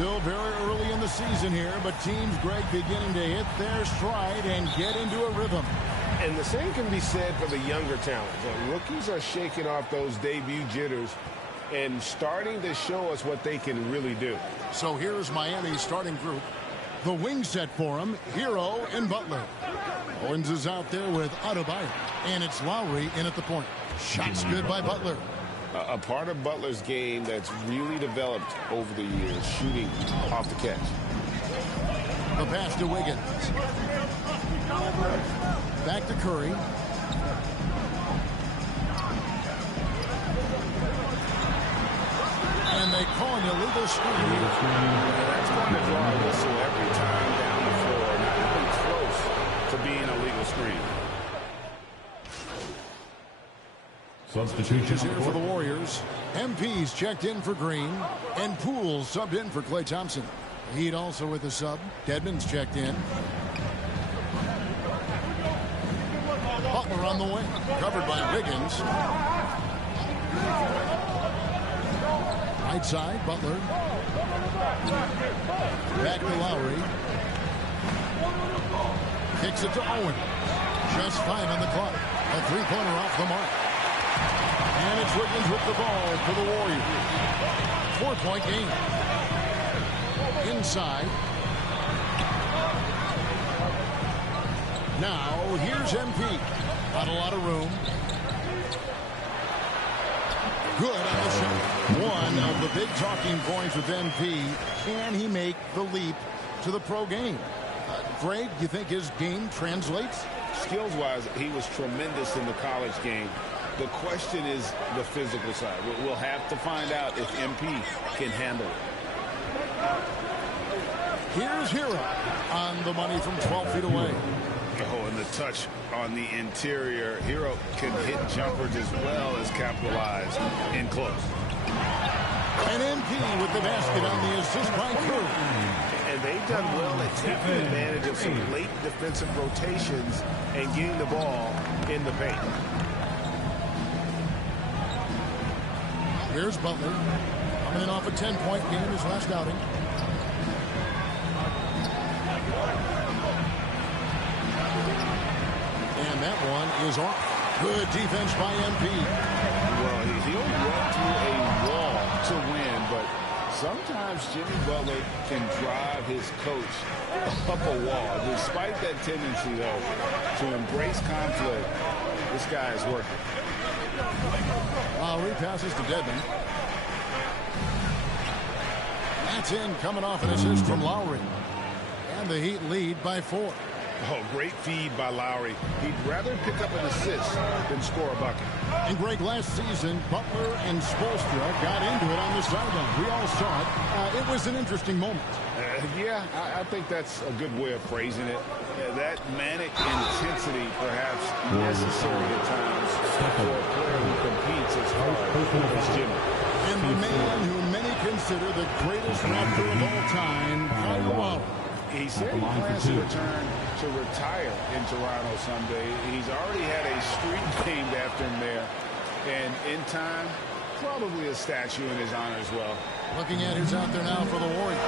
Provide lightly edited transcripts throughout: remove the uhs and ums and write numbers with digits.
Still very early in the season here, but teams, Greg, beginning to hit their stride and get into a rhythm. And the same can be said for the younger talent. The rookies are shaking off those debut jitters and starting to show us what they can really do. So here's Miami's starting group. The wing set for him, Hero and Butler. Owens is out there with Adebayo, and it's Lowry in at the point. Shots good by Butler. A part of Butler's game that's really developed over the years, shooting off the catch. The pass to Wiggins. Back to Curry. And they call an illegal screen. That's going to draw a whistle every time down the floor. Not even close to being a legal screen. Substitutions here for the Warriors. MP's checked in for Green. And Poole subbed in for Klay Thompson. Heat also with a sub. Dedmon's checked in. Butler on the wing. Covered by Wiggins. Right side, Butler. Back to Lowry. Kicks it to Owen. Just 5 on the clock. A three-pointer off the mark. And it's Wiggins with the ball for the Warriors. 4-point game. Inside. Now, here's MP. Not a lot of room. Good on the shot. One of the big talking points with MP. Can he make the leap to the pro game? Greg, you think his game translates? Skills-wise, he was tremendous in the college game. The question is the physical side. We'll have to find out if MP can handle it. Here's Hero on the money from 12 feet away. Oh, and the touch on the interior. Hero can hit jumpers as well as capitalize in close. And MP with the basket on the assist by Curry. And they've done well at taking advantage of some late defensive rotations and getting the ball in the paint. Here's Butler. Coming in off a 10-point game his last outing. And that one is off. Good defense by MP. Well, he'll run through a wall to win, but sometimes Jimmy Butler can drive his coach up a wall. Despite that tendency, though, to embrace conflict, this guy is working. Lowry passes to Dedmon. That's in, coming off an assist from Lowry. And the Heat lead by 4. Oh, great feed by Lowry. He'd rather pick up an assist than score a bucket. And Greg, last season, Butler and Spoelstra got into it on the sideline. We all saw it. It was an interesting moment. Yeah, I think that's a good way of phrasing it. That manic intensity, perhaps necessary at times for a player who competes as hard as Jimmy. And the man who many consider the greatest Raptor of all time, Kyle Lowry. He said he plans to return to retire in Toronto someday. He's already had a street named after him there. And in time, probably a statue in his honor as well. Looking at who's out there now for the Warriors.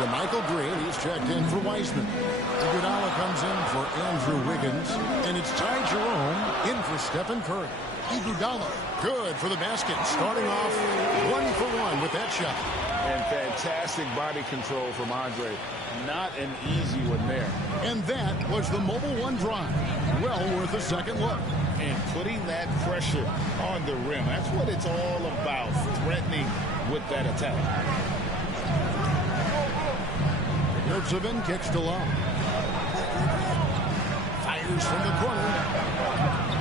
JaMychal Green, he's checked in for Wiseman. Iguodala comes in for Andrew Wiggins. And it's Ty Jerome in for Stephen Curry. Iguodala, good for the basket. Starting off 1-for-1 with that shot. And fantastic body control from Andre. Not an easy one there. And that was the Mobile One drive. Well worth a second look. And putting that pressure on the rim. That's what it's all about, threatening with that attack. Yurtseven kicks to Love. Fires from the corner.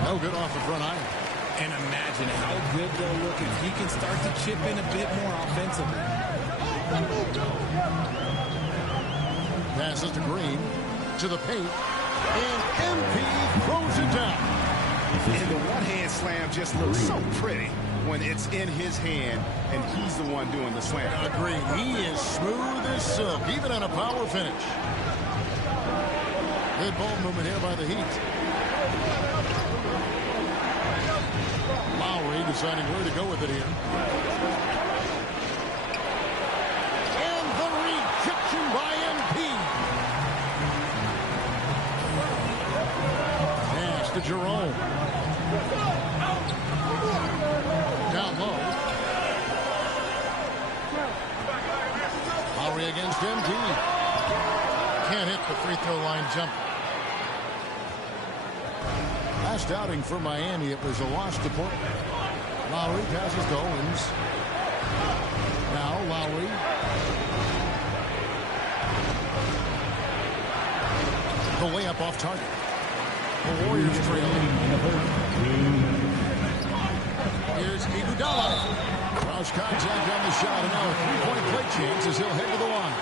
No good off the front iron. And imagine how good they'll look if he can start to chip in a bit more offensively. Passes to Green, to the paint, and MP throws it down. And the one-hand slam just looks so pretty when it's in his hand, and he's the one doing the slam. Green, he is smooth as silk, even on a power finish. Good ball movement here by the Heat. Lowry deciding where to go with it here. And the to Jerome. Down low. Lowry against MT. Can't hit the free throw line jumper. Last outing for Miami, it was a loss to Portland. Lowry passes to Owens. Now Lowry. The layup off target. The Warriors trailing. Here's Iguodala. Cross contact on the shot, and now a three-point play chance as he'll head to the line.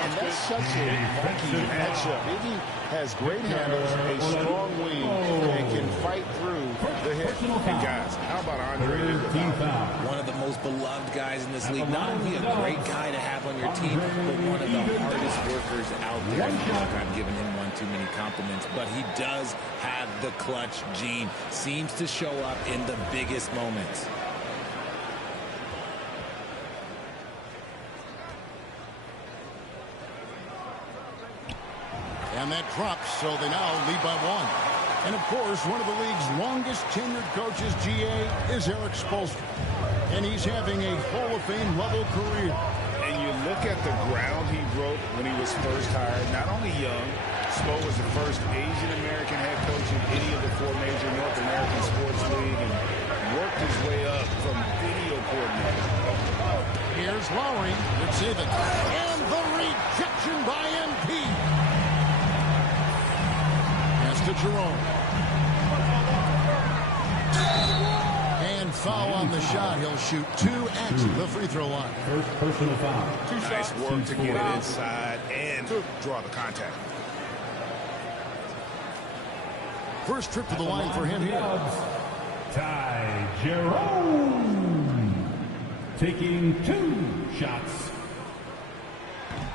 And that's such a funky matchup. Iggy has great handles, a strong wing, and can fight through the hit. And guys, how about Andre Iguodala? One of the most beloved guys in this league. Not only a great guy to have on your team, but one of the hardest workers out there. Look, I've given him one too many compliments, but he does have the clutch gene. Seems to show up in the biggest moments. And that drops, so they now lead by one. And, of course, one of the league's longest tenured coaches, GA, is Eric Spoelstra. And he's having a Hall of Fame level career. And you look at the ground he broke when he was first hired. Not only young, Spo was the first Asian-American head coach in any of the four major North American sports leagues and worked his way up from video coordinator. Here's Lowry. It's even. And the rejection by MP. To Jerome. And foul on the shot. He'll shoot two at the free throw line. First personal foul. Nice work to get it inside and draw the contact. First trip to the line for him here. Ty Jerome taking 2 shots.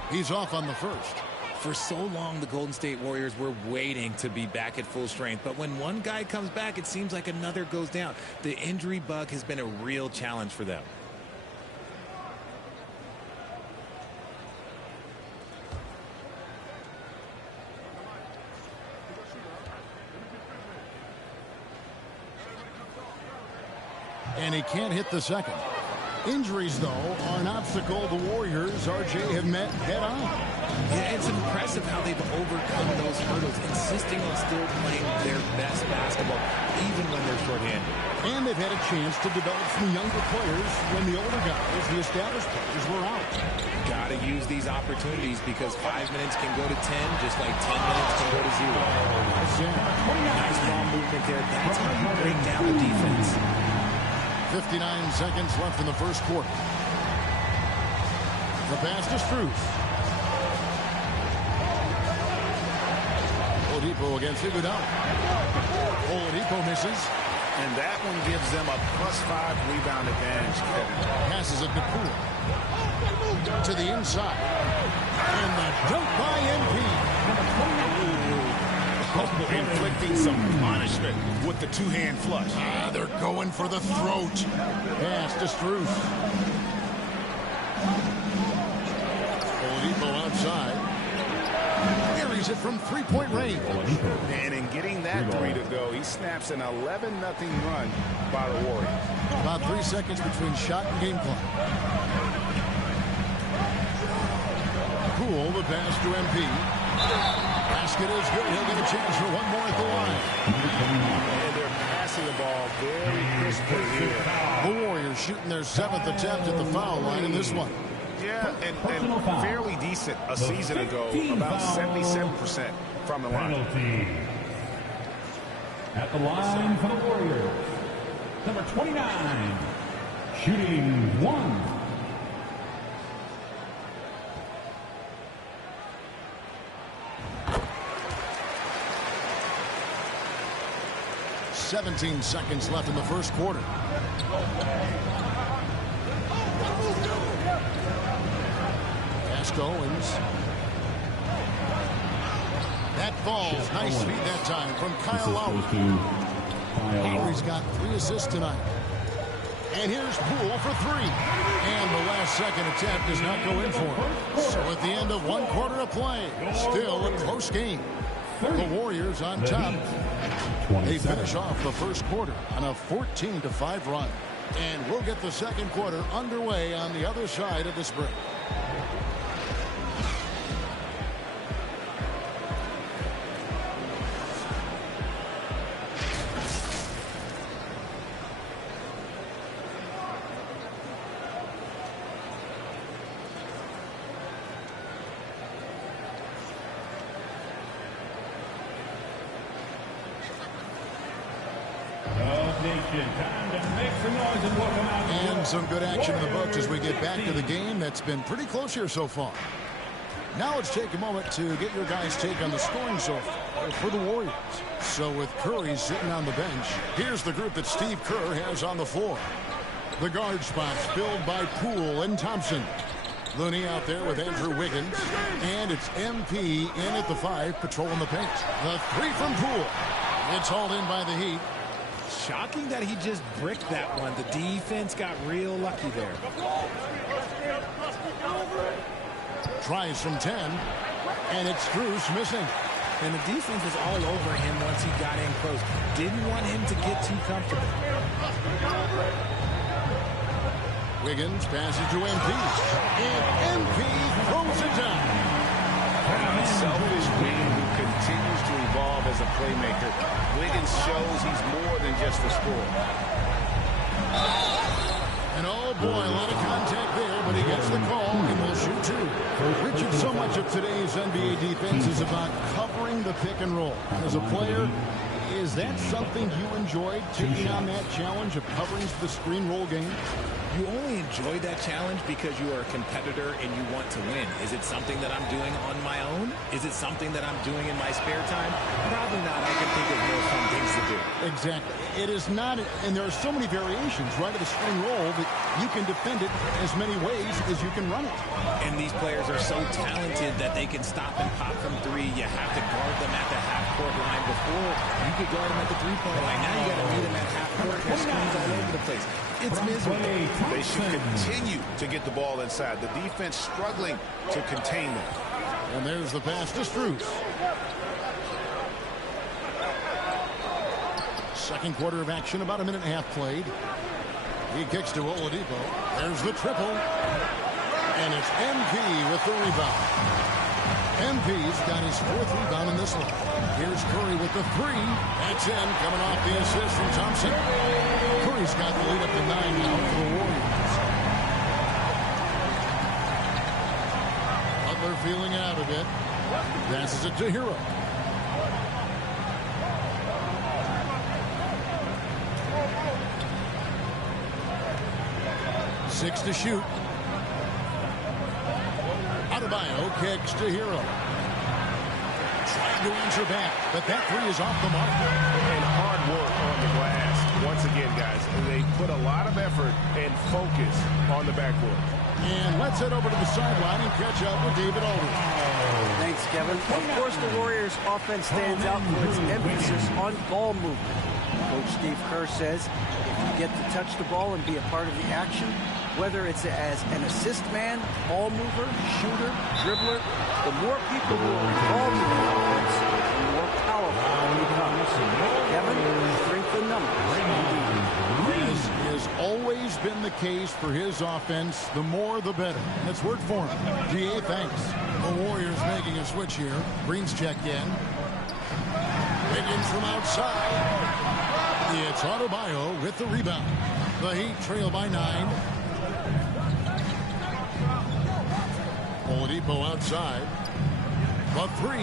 He's off on the first. For so long, the Golden State Warriors were waiting to be back at full strength. But when one guy comes back, it seems like another goes down. The injury bug has been a real challenge for them. And he can't hit the second. Injuries, though, are an obstacle the Warriors, RJ, have met head-on. Yeah, it's impressive how they've overcome those hurdles, insisting on still playing their best basketball, even when they're shorthanded. And they've had a chance to develop some younger players when the older guys, the established players, were out. Got to use these opportunities because 5 minutes can go to 10, just like 10 minutes can go to 0. Nice ball movement there. That's how you break down the defense. 59 seconds left in the first quarter. The pass to Strus. Oladipo against Iguodala. Oladipo misses. And that one gives them a +5 rebound advantage, Kevin. Passes it to Poole. To the inside. And the dunk by MP. Inflicting some punishment with the two-hand flush. They're going for the throat. Pass to Strus. Oladipo outside. Carries it from three-point range. And in getting that three to go, he snaps an 11-0 run by the Warriors. About 3 seconds between shot and game clock. Poole, the pass to MP. Basket is good. He'll get a chance for one more at the line. And they're passing the ball very crisply here. The Warriors shooting their 7th attempt at the foul line in this one. Yeah, and fairly decent a season ago, about 77% from the line. Penalty. At the line for the Warriors, number 29, shooting 1. 17 seconds left in the first quarter. Pass to Owens. That falls. Nice feed that time from Kyle Lowry. Lowry's got 3 assists tonight. And here's Poole for 3. And the last second attempt does not go in for him. So at the end of 1 quarter of play, still a close game. The Warriors on top. They finish off the first quarter on a 14-5 run. And we'll get the second quarter underway on the other side of this break. And some good action in the books as we get back to the game that's been pretty close here so far. Now let's take a moment to get your guys' take on the scoring so far for the Warriors. So with Curry sitting on the bench, here's the group that Steve Kerr has on the floor. The guard spots filled by Poole and Thompson. Looney out there with Andrew Wiggins. And it's MP in at the 5, patrolling the paint. The 3 from Poole. It's hauled in by the Heat. Shocking that he just bricked that one. The defense got real lucky there. Tries from 10, and it's Strus missing. And the defense was all over him once he got in close. Didn't want him to get too comfortable. Wiggins passes to MP, and MP throws it down. A selfish wing who continues to evolve as a playmaker. Wiggins shows he's more than just a scorer. And oh boy, a lot of contact there, but he gets the call and will shoot 2. Richard, so much of today's NBA defense is about covering the pick and roll. As a player, is that something you enjoyed, taking on that challenge of covering the screen roll game? You only enjoy that challenge because you are a competitor and you want to win. Is it something that I'm doing on my own? Is it something that I'm doing in my spare time? Probably not. I can think of more fun things to do. Exactly. It is not, and there are so many variations right of the screen roll that you can defend it as many ways as you can run it. And these players are so talented that they can stop and pop from 3. You have to guard them at the half-court line. Before, you could guard them at the 3-point line. Now you got to meet them at half-court. There's screens all over the place. It's miserable. They should continue to get the ball inside. The defense struggling to contain them. And there's the pass to Strus. Second quarter of action, about a minute and a half played. He kicks to Oladipo. There's the triple. And it's MP with the rebound. MP's got his 4th rebound in this one. Here's Curry with the 3. That's in, coming off the assist from Thompson. Curry's got the lead up to 9 now for the Warriors. Butler feeling out a bit. Passes it to Hero. Six to shoot. Adebayo kicks to Hero. Trying to answer back, but that 3 is off the mark. And hard work on the glass. Once again, guys, they put a lot of effort and focus on the backboard. And let's head over to the sideline and catch up with David Aldridge. Thanks, Kevin. Of course, the Warriors' offense stands out for its emphasis on ball movement. Coach Steve Kerr says if you get to touch the ball and be a part of the action, whether it's as an assist man, ball mover, shooter, dribbler, the more people who are involved in the offense, the more powerful it becomes. Kevin, strength in numbers. This has always been the case for his offense. The more, the better. And it's worked for him. GA, thanks. The Warriors making a switch here. Green's checked in. Wiggins from outside. It's Adebayo with the rebound. The Heat trail by 9. Oladipo outside. The 3.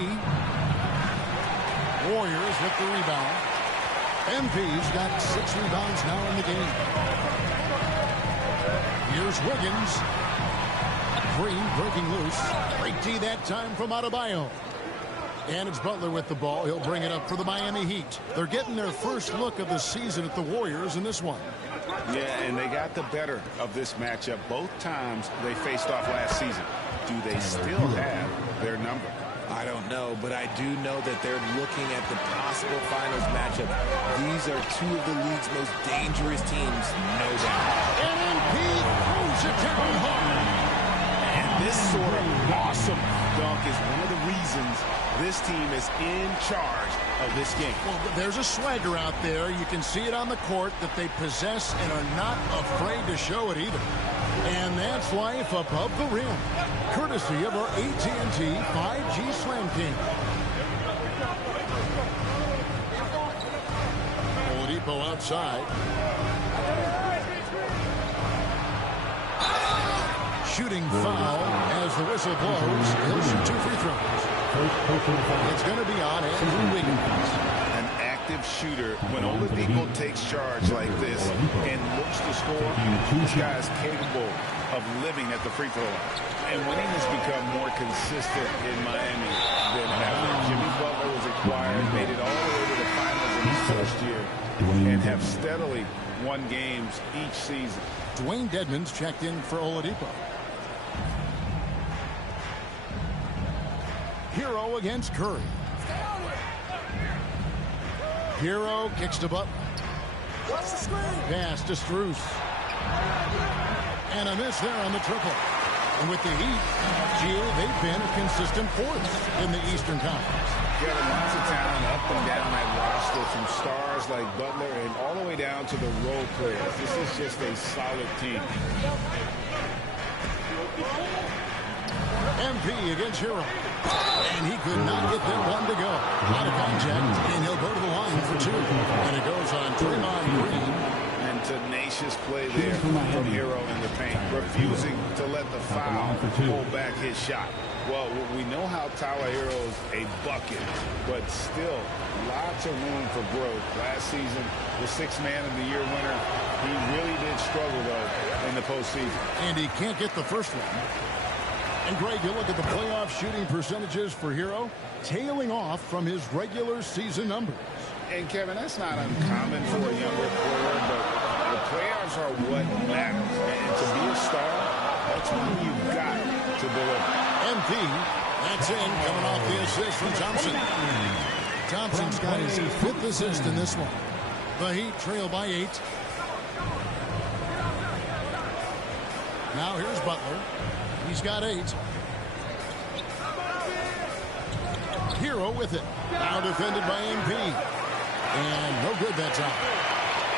Warriors with the rebound. MP's got 6 rebounds now in the game. Here's Wiggins. Green breaking loose. Great D that time from Adebayo. And it's Butler with the ball. He'll bring it up for the Miami Heat. They're getting their first look of the season at the Warriors in this one. Yeah, and they got the better of this matchup both times they faced off last season. Do they still have their number? I don't know, but I do know that they're looking at the possible finals matchup. These are 2 of the league's most dangerous teams, no doubt. And MP throws it down hard. And this sort of awesome dunk is one of the reasons this team is in charge of this game. Well, there's a swagger out there. You can see it on the court that they possess and are not afraid to show it either. And that's life above the rim, courtesy of our AT&T 5G Slam King. Oladipo outside. Shooting foul as the whistle blows. He'll shoot 2 free throws. It's going to be on Andrew Wiggins. An active shooter. When Oladipo takes charge like this and looks to score, this guy is capable of living at the free throw line. And winning has become more consistent in Miami than ever. Jimmy Butler was acquired, made it all the way to the finals in his first year, and have steadily won games each season. Dwayne Dedmon's checked in for Oladipo. Hero against Curry. Hero kicks to Butler. Pass to Strus. And a miss there on the triple. And with the Heat, they've been a consistent force in the Eastern Conference. Got lots of talent up and down that roster, from stars like Butler and all the way down to the role players. This is just a solid team. MP against Hero. And he could not get that one to go. Out of contact, and he'll go to the line for 2. And it goes on Draymond Green. And tenacious play there from Hero in the paint, refusing to let the foul hold back his shot. Well, we know how Tyler Hero is a bucket, but still lots of room for growth. Last season, the 6th Man of the Year winner, he really did struggle, though, in the postseason. And he can't get the first one. And, Greg, you look at the playoff shooting percentages for Hero, tailing off from his regular season numbers. And, Kevin, that's not uncommon for a younger player, but the playoffs are what matters. And to be a star, that's when you've got to deliver. MP, that's in, coming off the assist from Thompson. Thompson's got his 5th assist in this one. The Heat trail by 8. Now here's Butler. He's got 8. Hero with it. Now defended by MP. And no good that time.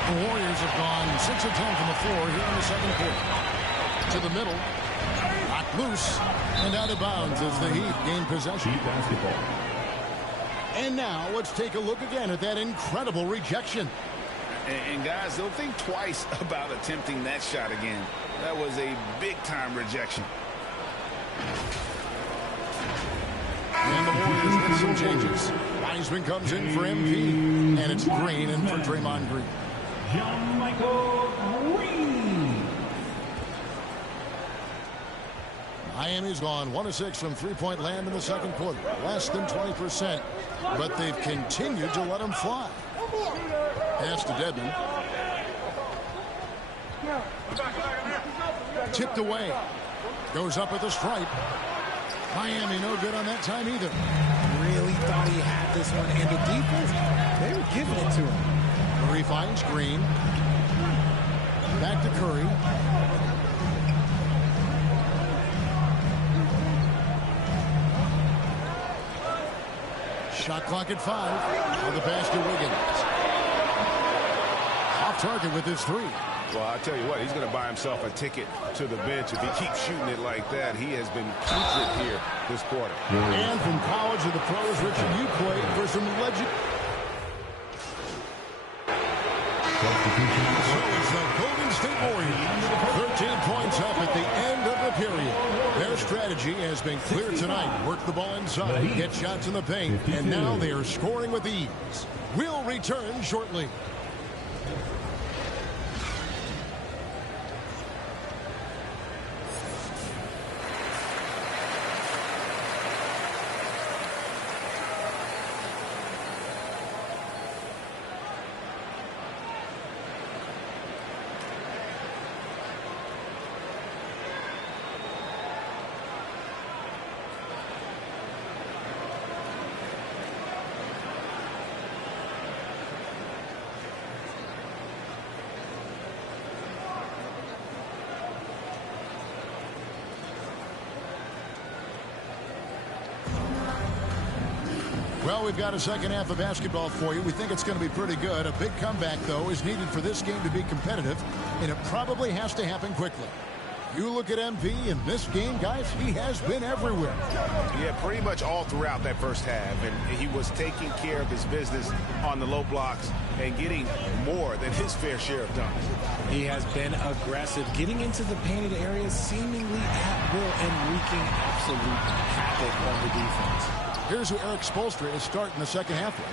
The Warriors have gone 6 of 10 from the floor here in the second quarter. To the middle. Knocked loose. And out of bounds as the Heat gain possession. And now let's take a look again at that incredible rejection. And guys, don't think twice about attempting that shot again. That was a big-time rejection. And the Warriors with some changes. Wiseman comes in for MP, and it's Green in for Draymond Green. Michael Green. Miami's gone 1 of 6 from three-point land in the second quarter. Less than 20%, but they've continued to let them fly. Pass to Dedmon. Tipped away. Goes up with a stripe. Miami no good on that time either. Really thought he had this one. And the defense, they were giving it to him. Curry finds Green. Back to Curry. Shot clock at 5. Now the pass to Wiggins. Off target with his 3. Well, I'll tell you what, he's going to buy himself a ticket to the bench. If he keeps shooting it like that, he has been putrid here this quarter. And from college to the pros, Richard, you played for some legend. So it's the Golden State Warriors. 13 points up at the end of the period. Their strategy has been clear tonight. Work the ball inside, get shots in the paint, and now they are scoring with ease. We'll return shortly. Well, we've got a second half of basketball for you. We think it's going to be pretty good. A big comeback, though, is needed for this game to be competitive, and it probably has to happen quickly. You look at MP in this game, guys, he has been everywhere. Yeah, pretty much all throughout that first half. And he was taking care of his business on the low blocks and getting more than his fair share of dunks. He has been aggressive, getting into the painted areas seemingly at will and wreaking absolute havoc on the defense. Here's who Eric Spoelstra is starting the second half with.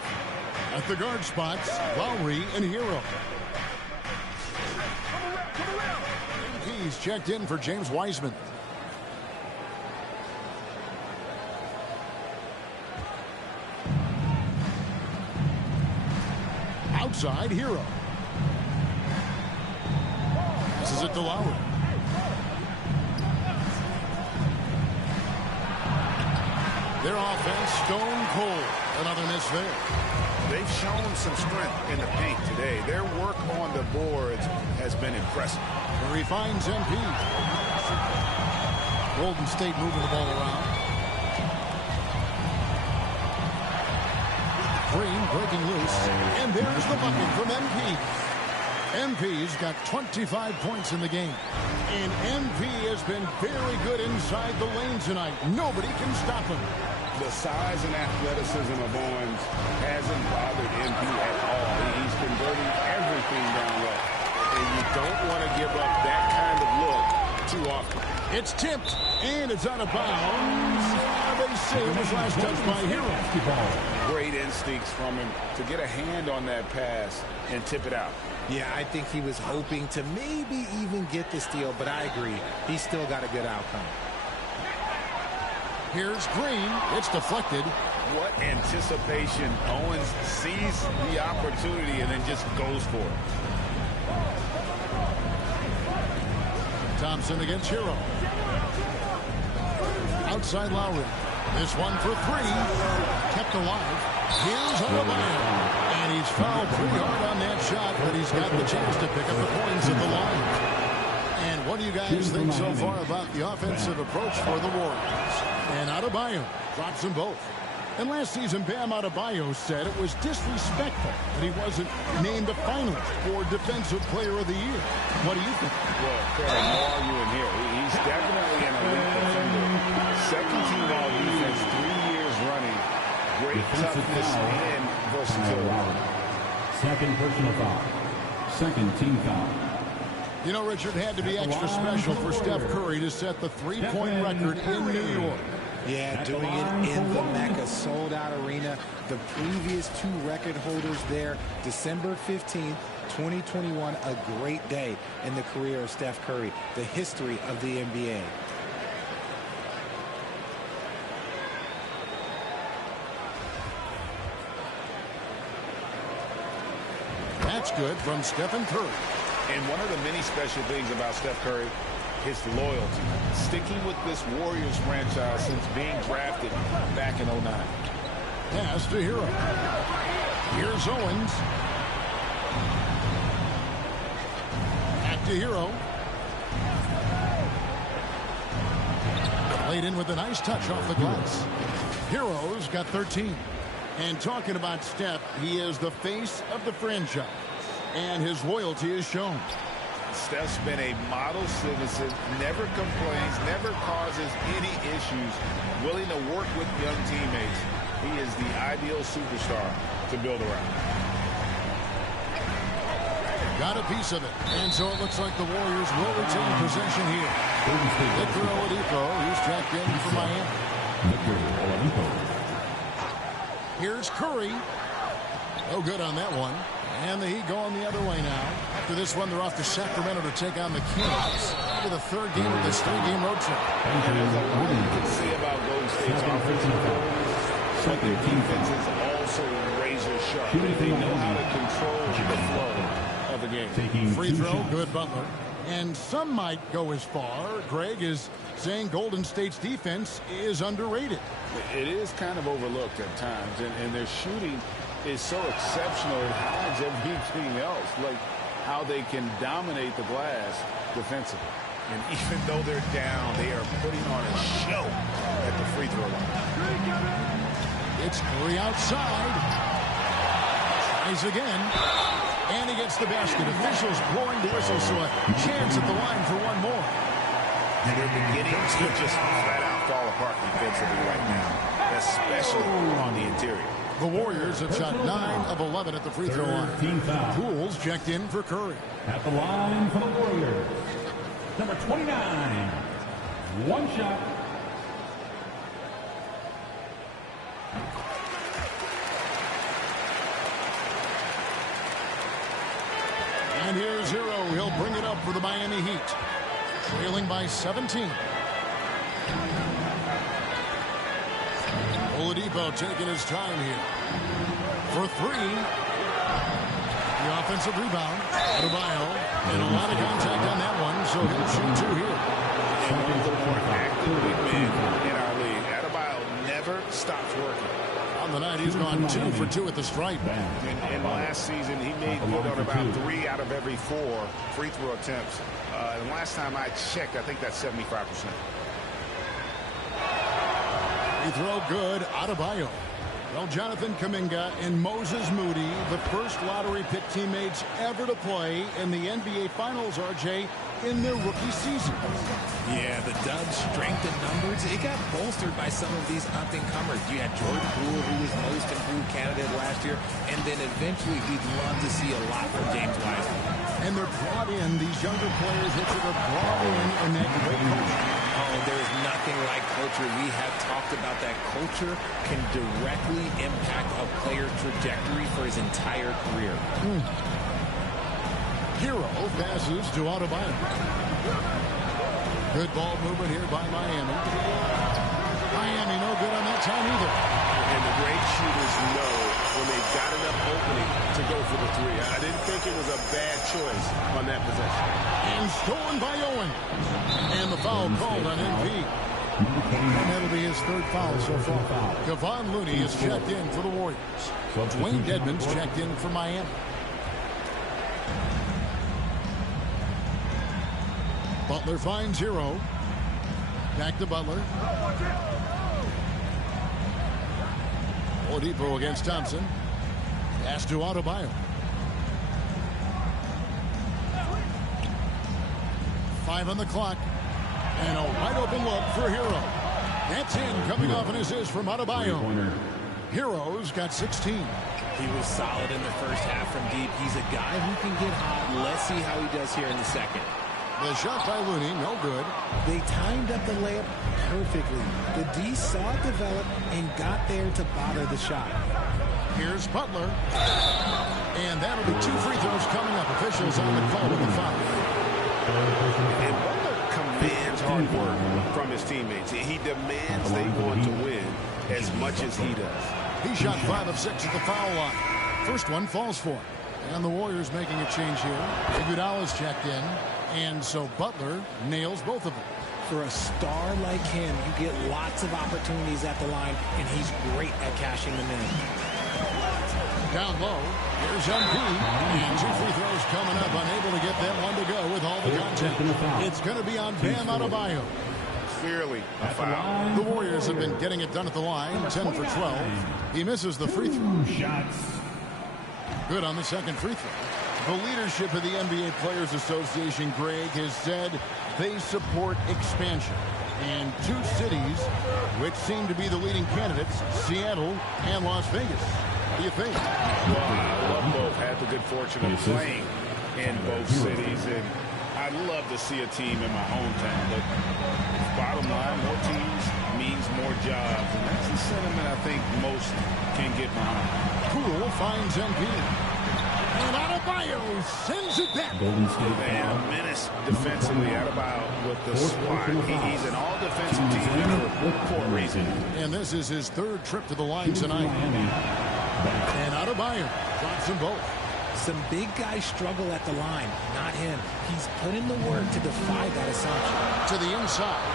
At the guard spots, Lowry and Hero. He's checked in for James Wiseman. Outside, Hero. This is it to Lowry. Their offense stone cold. Another miss there. They've shown some strength in the paint today. Their work on the boards has been impressive. He finds MP. Golden State moving the ball around. Green breaking loose. And there's the bucket from MP. MP's got 25 points in the game. And MP has been very good inside the lane tonight. Nobody can stop him. The size and athleticism of Owens hasn't bothered MP at all. He's converting everything down low. And you don't want to give up that kind of look too often. It's tipped, and it's out of bounds. They say it was last touched by Hero. Great instincts from him to get a hand on that pass and tip it out. Yeah, I think he was hoping to maybe even get the steal, but I agree. He's still got a good outcome. Here's Green. It's deflected. What anticipation. Owens sees the opportunity and then just goes for it. Thompson against Hero. Outside Lowry. This one for three. Kept alive. Here's Adebayo. And he's fouled pretty hard on that shot, but he's got the chance to pick up the points at the line. And what do you guys think so far about the offensive approach for the Warriors? And Adebayo drops them both. And last season, Bam Adebayo said it was disrespectful that he wasn't named a finalist for Defensive Player of the Year. What do you think? Well, Craig, no arguing here. He's definitely an elite defender. Second team all defense 3 years running. Great toughness and versatility. Second personal foul. Second team foul. You know, Richard, had to be extra special for Steph Curry to set the three-point record in New York. Yeah, doing it in the Mecca sold-out arena. The previous two record holders there, December 15th, 2021, a great day in the career of Steph Curry, the history of the NBA. That's good from Stephen Curry. And one of the many special things about Steph Curry, his loyalty. Sticking with this Warriors franchise since being drafted back in 09. Pass to Hero. Here's Owens. Back to Hero. Played in with a nice touch off the glass. Hero's got 13. And talking about Steph, he is the face of the franchise. And his loyalty is shown. Steph's been a model citizen, never complains, never causes any issues, willing to work with young teammates. He is the ideal superstar to build around. Got a piece of it. And so it looks like the Warriors will retain possession here. Victor Oladipo, he's checked in for Miami. Here's Curry. No good on that one. And the Heat going the other way now. After this one, they're off to Sacramento to take on the Kings. Into the third game of this three-game road trip. And there's a lot you can say about Golden State's offensive performance, but their defense is also razor sharp. They know how to control the flow of the game. Free throw, good Butler. And some might go as far, Greg, is saying Golden State's defense is underrated. It is kind of overlooked at times, and their shooting is so exceptional it hides everything else, like how they can dominate the glass defensively. And even though they're down, they are putting on a show at the free throw line. It's Curry outside. Tries again. And he gets the basket. Officials blowing the whistle, so a chance at the line for one more. And they're beginning to just flat out fall apart defensively right now, especially on the interior. The Warriors have shot 9 of 11 at the free throw line. Pools checked in for Curry. At the line for the Warriors, number 29. One shot. And here's Hero. He'll bring it up for the Miami Heat. Trailing by 17. Oladipo taking his time here. For 3. The offensive rebound. Adebayo. And a lot of contact on that one, so he'll shoot 2 here. And one of the more active big men in our league. Adebayo never stops working. On the night, he's gone 2 for 2 at the stripe. And last season, he made good on about 3 out of every 4 free throw attempts. And last time I checked, I think that's 75%. Free throw good. Adebayo. Well, Jonathan Kuminga and Moses Moody, the first lottery pick teammates ever to play in the NBA Finals, RJ, in their rookie season. Yeah, the Dubs' strength in numbers, it got bolstered by some of these up-and-comers. You had Jordan Poole, who was most improved candidate last year, and then eventually we'd love to see a lot from James Wiseman. And they're brought in, these younger players that are brought in that great culture. Oh, there is nothing like culture. We have talked about that culture can directly impact a player's trajectory for his entire career. Hero passes to Adebayo. Good ball movement here by Miami. Miami no good on that time either. And the great shooters know when they've got enough opening to go for the 3. I didn't think it was a bad choice on that possession. And stolen by Owen. And the foul called on MP. And that'll be his 3rd foul so far. Kevon Looney is checked in for the Warriors. Dwayne Dedmon's checked in for Miami. Butler finds Hero. Back to Butler. Oladipo against Thompson. Pass to Adebayo. 5 on the clock. And a wide open look for Hero. That's in, coming off an assist from Adebayo. Hero's got 16. He was solid in the first half from deep. He's a guy who can get hot. Let's see how he does here in the second. The shot by Looney, no good. They timed up the layup perfectly. The D saw it develop and got there to bother the shot. Here's Butler. And that'll be 2 free throws coming up. Officials on the call with the foul. And Butler commands hard work from his teammates. He demands they want to win as much as he does. He shot 5 of 6 at the foul line. First one falls for him. And the Warriors making a change here. Iguodala's checked in. And so Butler nails both of them. For a star like him, you get lots of opportunities at the line, and he's great at cashing them in. Down low, here's MP. And 2 free throws coming up, unable to get that one to go with all the contact. It's going to be on Bam Adebayo. Clearly a foul. The Warriors have been getting it done at the line, 10 for 12. He misses the free throw. Good on the second free throw. The leadership of the NBA Players Association, Greg, has said they support expansion. And 2 cities which seem to be the leading candidates, Seattle and Las Vegas. What do you think? Well, I love both. Had the good fortune of playing in both cities. And I'd love to see a team in my hometown. But bottom line, more teams means more jobs. And that's the sentiment I think most can get behind. Poole finds MP. And Adebayo sends it back. Man, a menace defensively. Adebayo with the swat. He's an all-defensive team for a reason. And this is his 3rd trip to the line tonight. And Adebayo drops them both. Some big guys struggle at the line, not him. He's put in the work to defy that assumption. To the inside.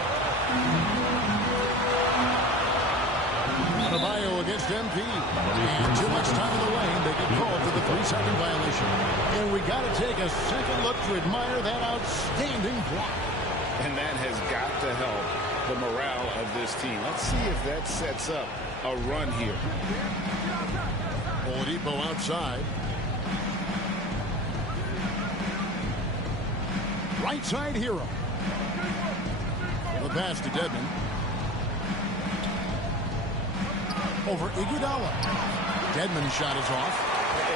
Adebayo against MP. And too much time in the lane. They get called for the 3-second violation. And we got to take a second look to admire that outstanding block. And that has got to help the morale of this team. Let's see if that sets up a run here. Oladipo outside. Right side Hero. The pass to Dedmon. Over Iguodala. Dedmon's shot is off.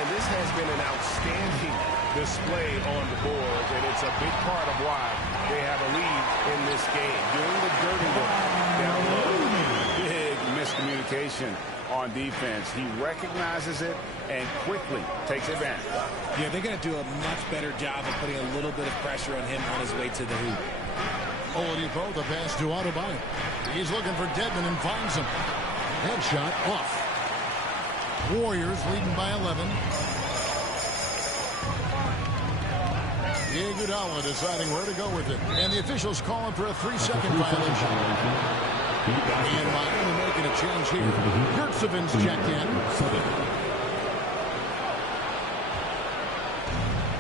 And this has been an outstanding display on the board, and it's a big part of why they have a lead in this game. Doing the dirty work down low. Big miscommunication on defense. He recognizes it and quickly takes advantage. Yeah, they're going to do a much better job of putting a little bit of pressure on him on his way to the hoop. Oladipo, the pass to Adebayo. He's looking for Dedmon and finds him. Headshot off. Warriors leading by 11. Iguodala deciding where to go with it. And the officials calling for a 3-second violation. And Miami making a change here. Yurtsevic's checked in.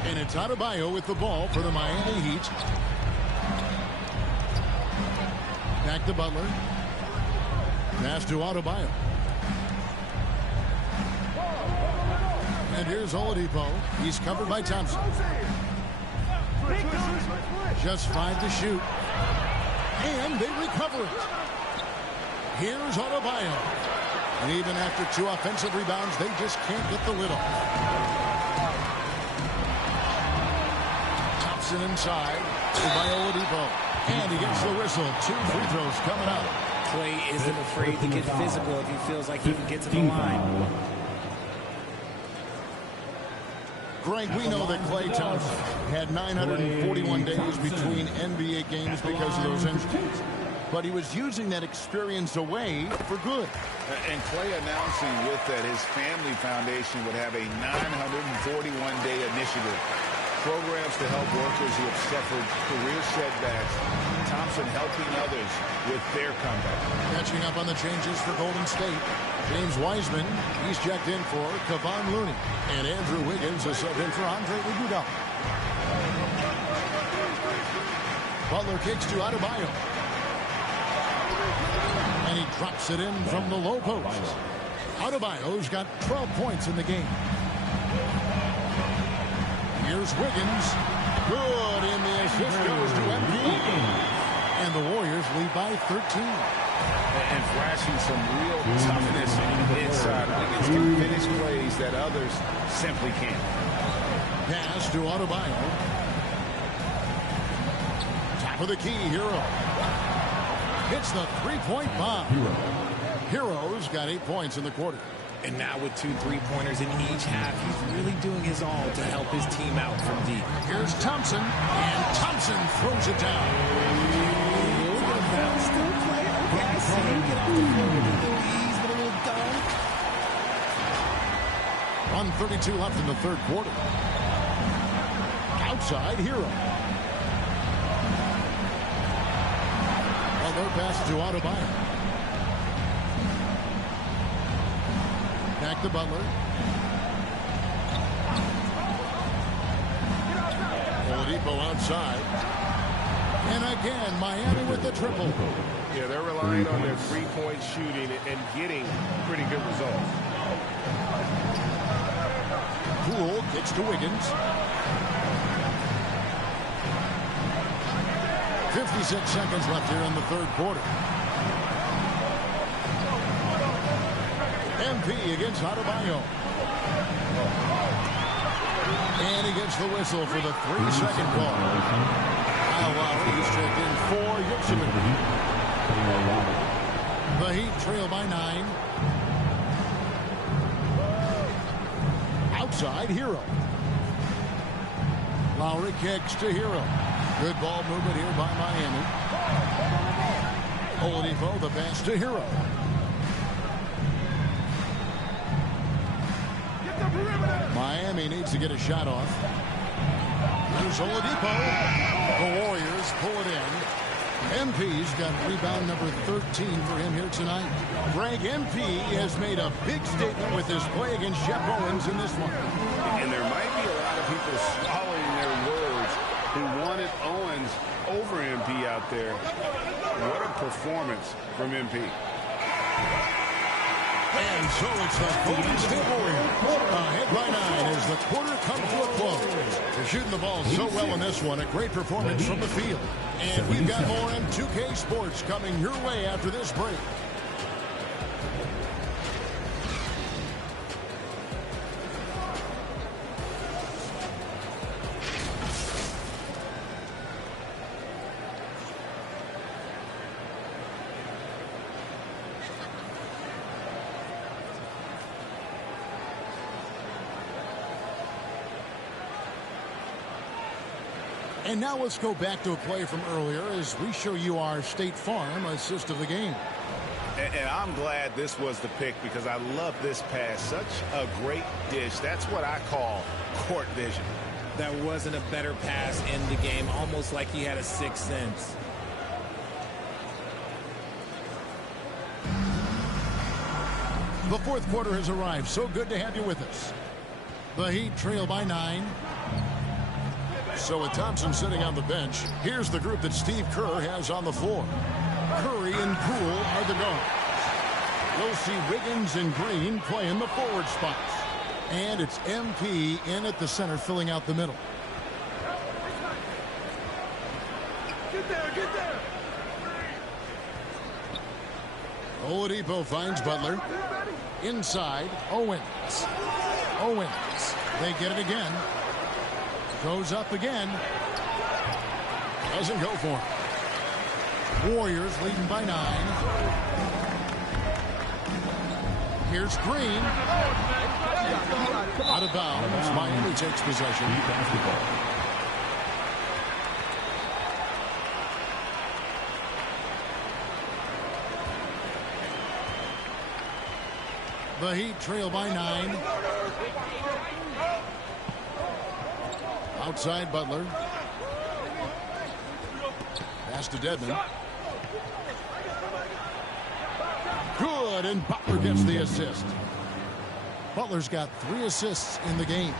And it's Adebayo with the ball for the Miami Heat. Back to Butler. Pass to Adebayo. And here's Oladipo. He's covered by Thompson. Just 5 to shoot. And they recover it. Here's Adebayo. And even after 2 offensive rebounds, they just can't get the lid off. Thompson inside by Oladipo. And he gets the whistle. 2 free throws coming up. Klay isn't afraid to get physical if he feels like he can get to the line. Greg, we know that Klay Thompson had 941 days between NBA games because of those injuries. But he was using that experience away for good. And Klay announcing with that his family foundation would have a 941-day initiative. Programs to help workers who have suffered career setbacks. Thompson helping others with their comeback. Catching up on the changes for Golden State. James Wiseman, he's checked in for Kevon Looney. And Andrew Wiggins is subbed in for Andre Iguodala. Butler kicks to Adebayo. And he drops it in from the low post. Adebayo's got 12 points in the game. Here's Wiggins. Good, and the assist goes to MP. And the Warriors lead by 13. And flashing some real toughness inside. Wiggins can finish plays that others simply can't. Pass to Adebayo. Top of the key, Hero. Hits the three-point bomb. Hero's got 8 points in the quarter. And now with 2 3-pointers in each half, he's really doing his all to help his team out from deep. Here's Thompson, and Thompson throws it down. Still play. Okay, I see him get off the floor with a little ease, but a little dunk. 1:32 left in the third quarter. Outside, Hero. Butler passes to Adebayo. Back to Butler. Oladipo outside. And again, Miami with the triple. Yeah, they're relying on their three-point shooting and getting pretty good results. Poole kicks to Wiggins. 56 seconds left here in the third quarter. MP against Adebayo. And he gets the whistle for the 3-second call. Kyle Lowry is checked in for Yurtsevic. The Heat trail by 9. Outside, Hero. Lowry kicks to Hero. Good ball movement here by Miami. Oladipo, the pass to Hero. Miami needs to get a shot off. There's Oladipo. The Warriors pull it in. MP's got rebound number 13 for him here tonight. Greg, MP has made a big statement with his play against Jeff Owens in this one. And there might be a lot of people swallowing their words who wanted Owens over MP out there. What a performance from MP. And so it's the Golden State Warriors ahead by 9 as the quarter comes to a close. They're shooting the ball so well in this one. A great performance from the field. And we've got more M2K Sports coming your way after this break. And now let's go back to a play from earlier as we show you our State Farm assist of the game. And I'm glad this was the pick because I love this pass. Such a great dish. That's what I call court vision. That wasn't a better pass in the game, almost like he had a sixth sense. The fourth quarter has arrived. So good to have you with us. The Heat trail by 9. So with Thompson sitting on the bench, here's the group that Steve Kerr has on the floor. Curry and Poole are the guards. You'll see Wiggins and Green play in the forward spots. And it's MP in at the center, filling out the middle. Get there. Oladipo finds Butler. Inside, Owens. They get it again. Goes up again. Doesn't go for it. Warriors leading by 9. Here's Green. Out of bounds. Miami takes possession. The Heat trail by 9. Outside Butler. Pass to Dedmon. Good, and Butler gets the assist. Butler's got 3 assists in the game.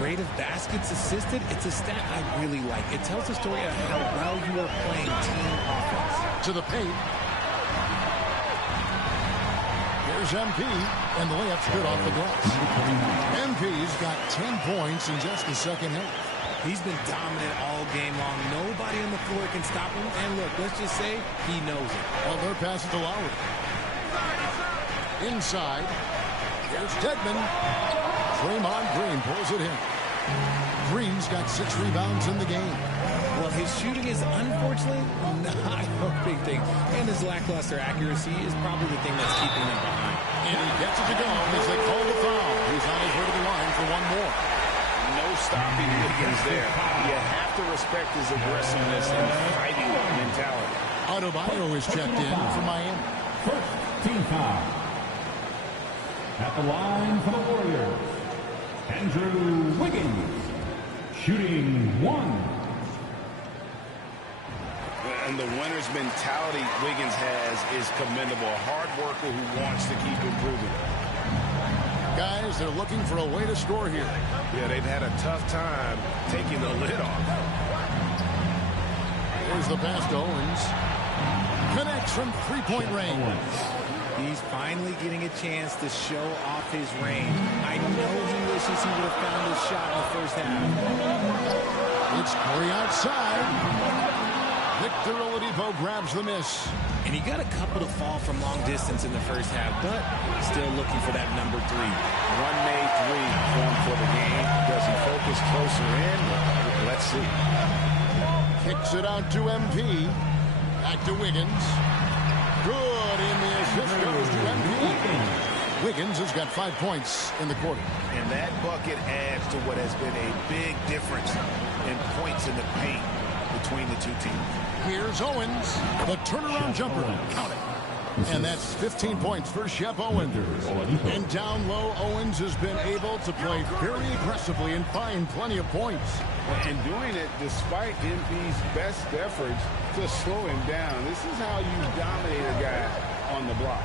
Rate of baskets assisted, it's a stat I really like. It tells the story of how well you are playing team offense. To the paint. Here's MP, and the layup's good off the glass. MP's got 10 points in just the second half. He's been dominant all game long. Nobody on the floor can stop him. And look, let's just say he knows it. Well, they're passing to Lowry. Inside. Here's Dedmon. Draymond Green pulls it in. Green's got 6 rebounds in the game. Well, his shooting is unfortunately not a big thing. And his lackluster accuracy is probably the thing that's keeping him behind. And he gets it to go as they call the foul. He's on his way to the line for one more. No stopping Wiggins there. You have to respect his aggressiveness and fighting mentality. Adebayo is checked in for Miami. First team foul. At the line for the Warriors, Andrew Wiggins, shooting 1. And the winner's mentality Wiggins has is commendable. A hard worker who wants to keep improving. Guys, they're looking for a way to score here. Yeah, they've had a tough time taking the lid off. Here's the pass to Owens. Connects from 3-point range. He's finally getting a chance to show off his range. I know he wishes he would have found his shot in the first half. It's Curry outside. Victor Oladipo grabs the miss. And he got a couple to fall from long distance in the first half, but still looking for that number 3. One made 3 form for the game. Does he focus closer in? Let's see. Kicks it out to MP. Back to Wiggins. Good, and the assist goes to MP. Wiggins has got 5 points in the quarter. And that bucket adds to what has been a big difference in points in the paint between the two teams. Here's Owens. The turnaround jumper. Count it. And that's 15 points for Shep Owens. And down low, Owens has been able to play very aggressively and find plenty of points. And doing it despite MP's best efforts to slow him down. This is how you dominate a guy on the block.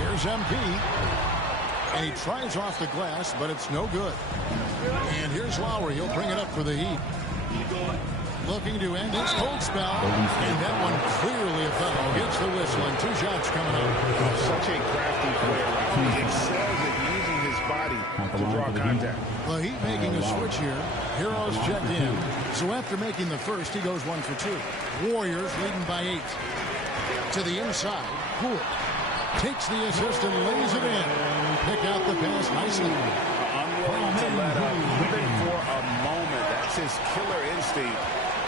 Here's MP. And he tries off the glass, but it's no good. And here's Lowry. He'll bring it up for the Heat. looking to end his cold spell. And that one clearly a foul. Gets the whistle and 2 shots coming up. Such a crafty player. He excels at using his body to draw contact. The Heat making a switch here. Heroes checked in. So after making the first, he goes 1 for 2. Warriors leading by 8. To the inside. Poole takes the assist and lays it in. Pick out the pass nicely. Unwilling to let up even for a moment. That's his killer instinct,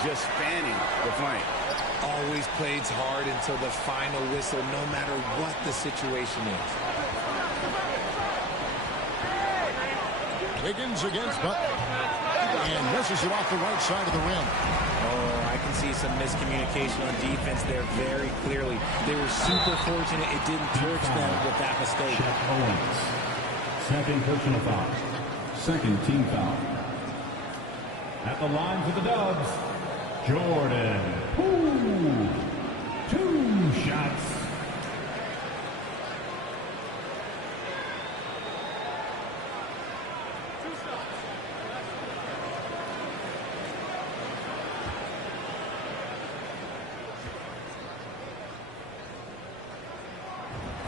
just fanning the flank. Always plays hard until the final whistle, no matter what the situation is. Wiggins against Butler. And misses it off the right side of the rim. Oh, I can see some miscommunication on defense there very clearly. They were super fortunate it didn't torch them with that mistake. Chet Owens. Second personal foul. Second team foul. At the line for the Dubs, Jordan Poole. 2 shots.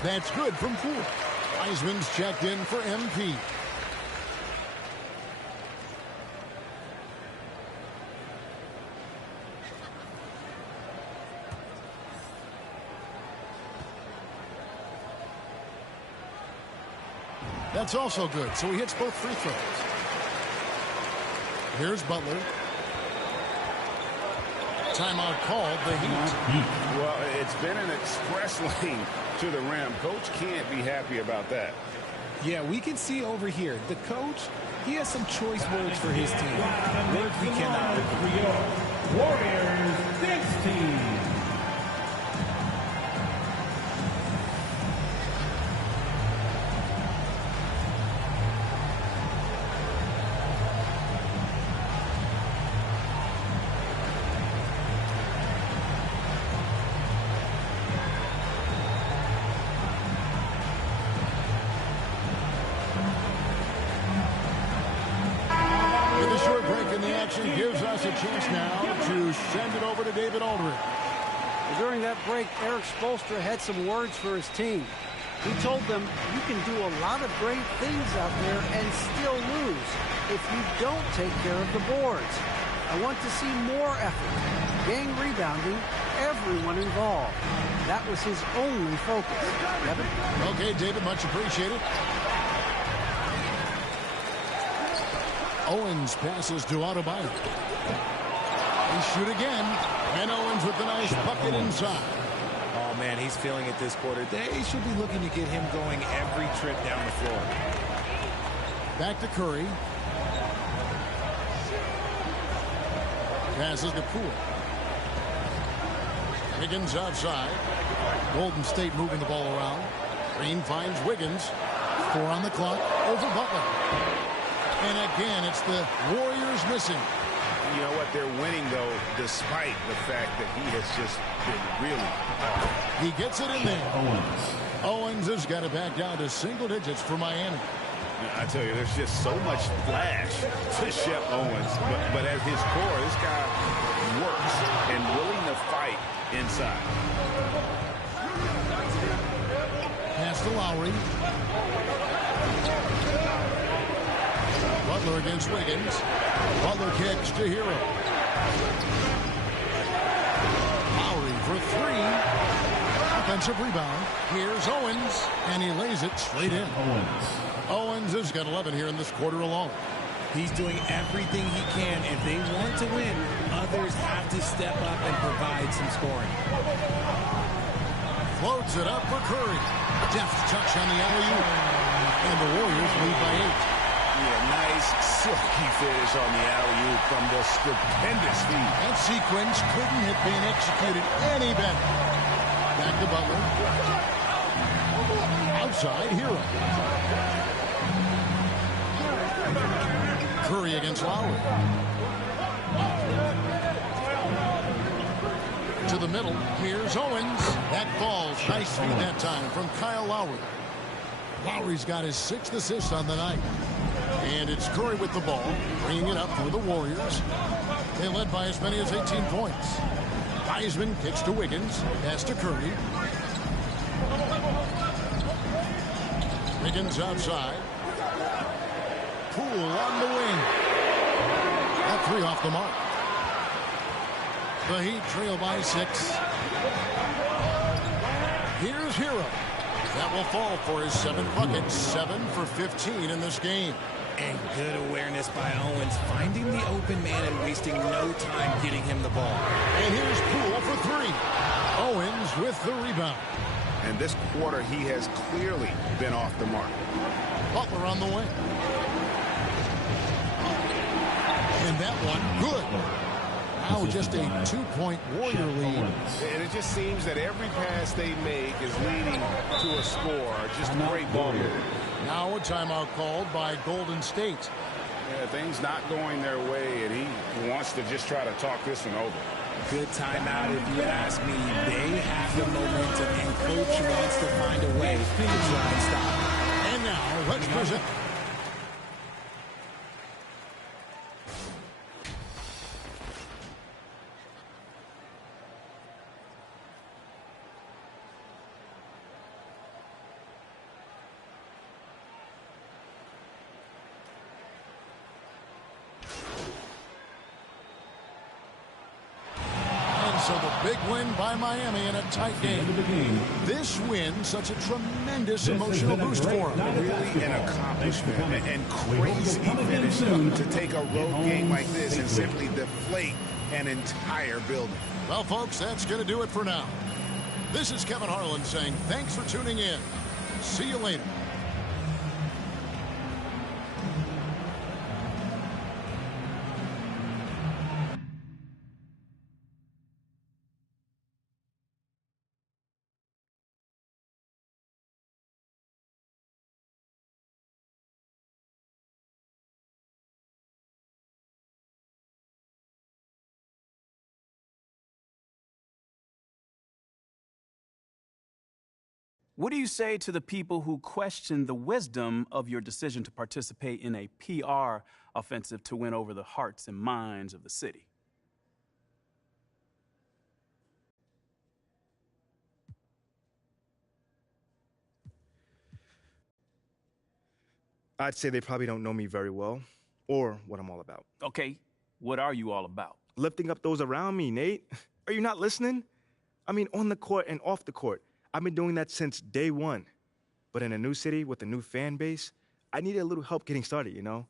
That's good from Poole. Wiseman's checked in for MP. That's also good, so he hits both free throws. Here's Butler. Timeout called, the Heat. Well, it's been an express lane to the rim. Coach can't be happy about that. Yeah, we can see over here, the coach, he has some choice words for his team. Words we cannot agree. Warriors 16. Gives us a chance now to send it over to David Aldridge. During that break, Eric Spoelstra had some words for his team. He told them, you can do a lot of great things out there and still lose if you don't take care of the boards. I want to see more effort, gang rebounding, everyone involved. That was his only focus. Kevin? Okay, David, much appreciated. Owens passes to Adebayo. He shoot again. And Owens with the nice bucket inside. Oh, man, he's feeling it this quarter. They should be looking to get him going every trip down the floor. Back to Curry. Passes to Poole. Wiggins outside. Golden State moving the ball around. Green finds Wiggins. 4 on the clock. Over Butler. And again, it's the Warriors missing. You know what? They're winning, though, despite the fact that he has just been really hard. He gets it in there. Owens has got it back down to single digits for Miami. I tell you, there's just so much flash to Shep Owens. But at his core, this guy works and willing to fight inside. Pass to Lowry. Butler against Wiggins. Butler kicks to Hero. Lowry for 3. Offensive rebound. Here's Owens, and he lays it straight in. Owens has got 11 here in this quarter alone. He's doing everything he can. If they want to win, others have to step up and provide some scoring. Floats it up for Curry. Deft touch on the alley-oop. And the Warriors lead by 8. Yeah, nice silky finish on the alley-oop from the stupendous feed. That sequence couldn't have been executed any better. Back to Butler. Outside, Hero. Curry against Lowry. To the middle. Here's Owens. That falls. Nice feed that time from Kyle Lowry. Lowry's got his 6th assist on the night. And it's Curry with the ball, bringing it up for the Warriors. They led by as many as 18 points. Wiseman kicks to Wiggins, pass to Curry. Wiggins outside. Poole on the wing. That three off the mark. The Heat trail by 6. Here's Hero. That will fall for his 7th bucket. 7 for 15 in this game. And good awareness by Owens, finding the open man and wasting no time getting him the ball. And here's Poole for 3. Owens with the rebound. And this quarter, he has clearly been off the mark. Butler on the wing. And that one, good. Now just a 2-point Warrior lead. And it just seems that every pass they make is leading to a score. Just great ball movement. Now a timeout called by Golden State. Yeah, things not going their way, and he wants to just try to talk this one over. Good timeout if you ask me. They have the momentum, and Coach wants to find a way to try and stop it. And now let's present. So the big win by Miami in a tight game. This win, such a tremendous emotional boost for them. Really an accomplishment and crazy finish to take a road game like this and simply deflate an entire building. Well, folks, that's going to do it for now. This is Kevin Harlan saying thanks for tuning in. See you later. What do you say to the people who question the wisdom of your decision to participate in a PR offensive to win over the hearts and minds of the city? I'd say they probably don't know me very well or what I'm all about. Okay, what are you all about? Lifting up those around me, Nate. Are you not listening? I mean, on the court and off the court. I've been doing that since day one. But in a new city with a new fan base, I needed a little help getting started, you know?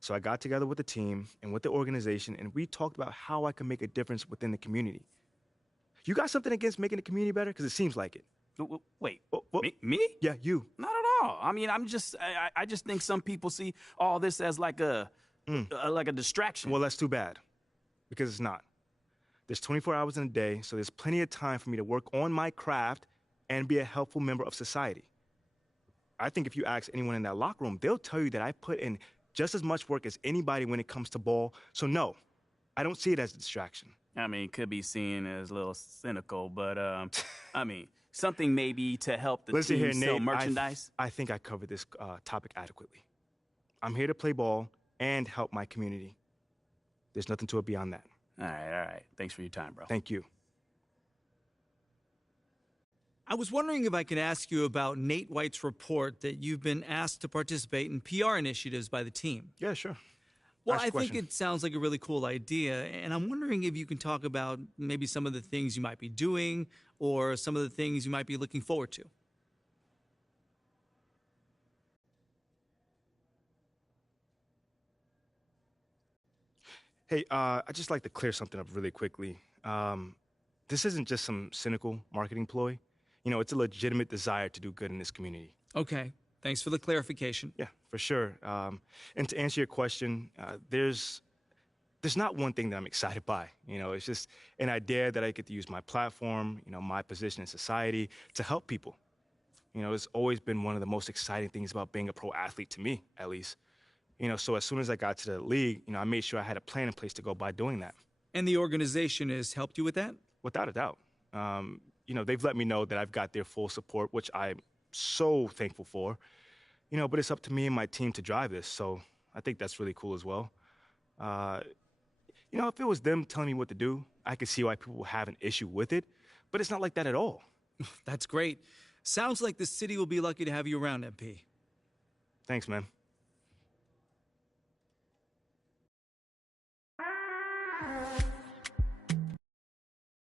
So I got together with the team and with the organization, and we talked about how I can make a difference within the community. You got something against making the community better? Because it seems like it. Wait, What? me? Yeah, you. Not at all. I mean, I just think some people see all this as like a distraction. Well, that's too bad, because it's not. There's 24 hours in a day, so there's plenty of time for me to work on my craft and be a helpful member of society. I think if you ask anyone in that locker room, they'll tell you that I put in just as much work as anybody when it comes to ball. So no, I don't see it as a distraction. I mean, it could be seen as a little cynical, but I mean, something maybe to help the Listen team here, sell Nate, merchandise. I think I covered this topic adequately. I'm here to play ball and help my community. There's nothing to it beyond that. All right. Thanks for your time, bro. Thank you. I was wondering if I could ask you about Nate White's report that you've been asked to participate in PR initiatives by the team. Yeah, sure. Well, I think it sounds like a really cool idea, and I'm wondering if you can talk about maybe some of the things you might be doing or some of the things you might be looking forward to. Hey, I'd just like to clear something up really quickly. This isn't just some cynical marketing ploy. You know, it's a legitimate desire to do good in this community. Okay, thanks for the clarification. Yeah, for sure. And to answer your question, there's not one thing that I'm excited by. You know, it's just an idea that I get to use my platform, you know, my position in society to help people. You know, it's always been one of the most exciting things about being a pro athlete to me, at least. You know, so as soon as I got to the league, you know, I made sure I had a plan in place to go by doing that. And the organization has helped you with that? Without a doubt. You know, they've let me know that I've got their full support, which I'm so thankful for. You know, but it's up to me and my team to drive this, so I think that's really cool as well. You know, if it was them telling me what to do, I could see why people have an issue with it, but it's not like that at all. That's great. Sounds like the city will be lucky to have you around, MP. Thanks, man.